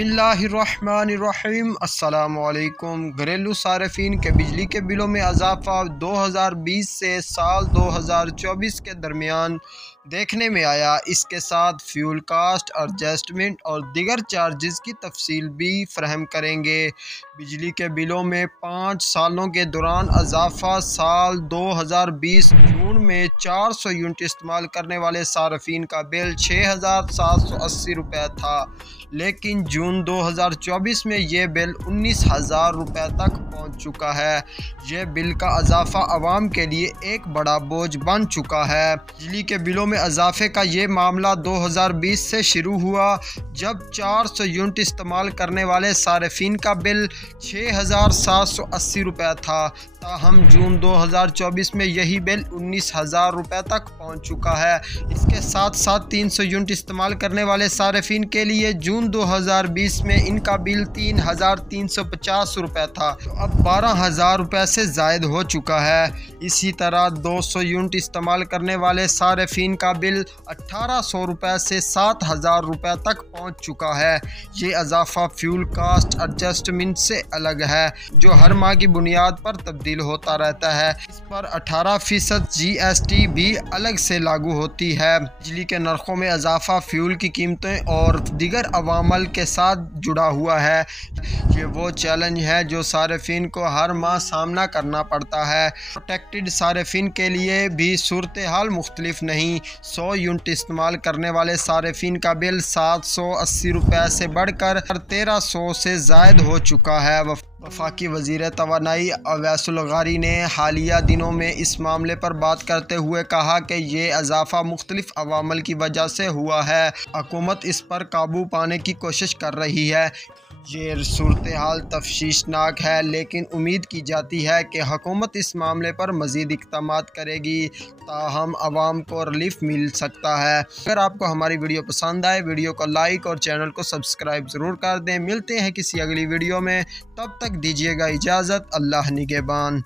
बिस्मिल्लाहिर्रहमानिर्रहीम। अस्सलामुअलैकुम। घरेलू सार्फिन के बिजली के बिलों में इजाफ़ा 2020 से साल 2024 के दरमियान देखने में आया। इसके साथ फ्यूल कास्ट, एडजस्टमेंट और दीगर चार्जेस की तफसील भी फराहम करेंगे। बिजली के बिलों में 5 सालों के दौरान इजाफ़ा। साल 2020 जून में 400 यूनिट इस्तेमाल करने वाले सार्फिन का बिल 6,780 रुपये था, लेकिन जून 2024 में ये बिल 19,000 रुपये तक पहुंच चुका है। ये बिल का इजाफा आवाम के लिए एक बड़ा बोझ बन चुका है। बिजली के बिलों में इजाफे का ये मामला 2020 से शुरू हुआ, जब 400 यूनिट इस्तेमाल करने वाले सार्फिन का बिल 6,780 रुपये था। ताहम जून 2024 में यही बिल 19,000 रुपये तक पहुंच चुका है। इसके साथ साथ 300 यूनिट इस्तेमाल करने वाले सार्फिन के लिए जून 2020 में इनका बिल 3,350 रुपये था, तो अब 12,000 रुपये से ज़ायद हो चुका है। इसी तरह 200 यूनिट इस्तेमाल करने वाले सार्फिन का बिल 1,800 रुपये से 7,000 रुपये तक पहुंच चुका है। ये इजाफा फ्यूल कास्ट एडजस्टमेंट से अलग है, जो हर माह की बुनियाद पर तब्दील होता रहता है। इस पर 18% GST भी अलग से लागू होती है। बिजली के नरखों में इजाफा फ्यूल की कीमतें और दीगर अवामल के साथ जुड़ा हुआ है। ये वो चैलेंज है जो सार्फिन को हर माह सामना करना पड़ता है। प्रोटेक्टेड सार्फिन के लिए भी सूरत हाल मुख्तलिफ नहीं। 100 यूनिट इस्तेमाल करने वाले सार्फिन का बिल 780 रुपये से बढ़कर 1,300 से ज़ायद हो चुका है। वफाकी वज़ीर तवानाई अवैसुल ग़ारी ने हालिया दिनों में इस मामले पर बात करते हुए कहा कि ये इजाफ़ा मुख्तलिफ अवामल की वजह से हुआ है। हुकूमत इस पर काबू पाने की कोशिश कर रही है। ये सूरत हाल तफ्शीशनाक है, लेकिन उम्मीद की जाती है कि हुकूमत इस मामले पर मज़ीद इक़दामात करेगी, ताहम आवाम को रिलीफ मिल सकता है। अगर आपको हमारी वीडियो पसंद आए, वीडियो को लाइक और चैनल को सब्सक्राइब ज़रूर कर दें। मिलते हैं किसी अगली वीडियो में, तब तक दीजिएगा इजाज़त। अल्लाह निगहबान।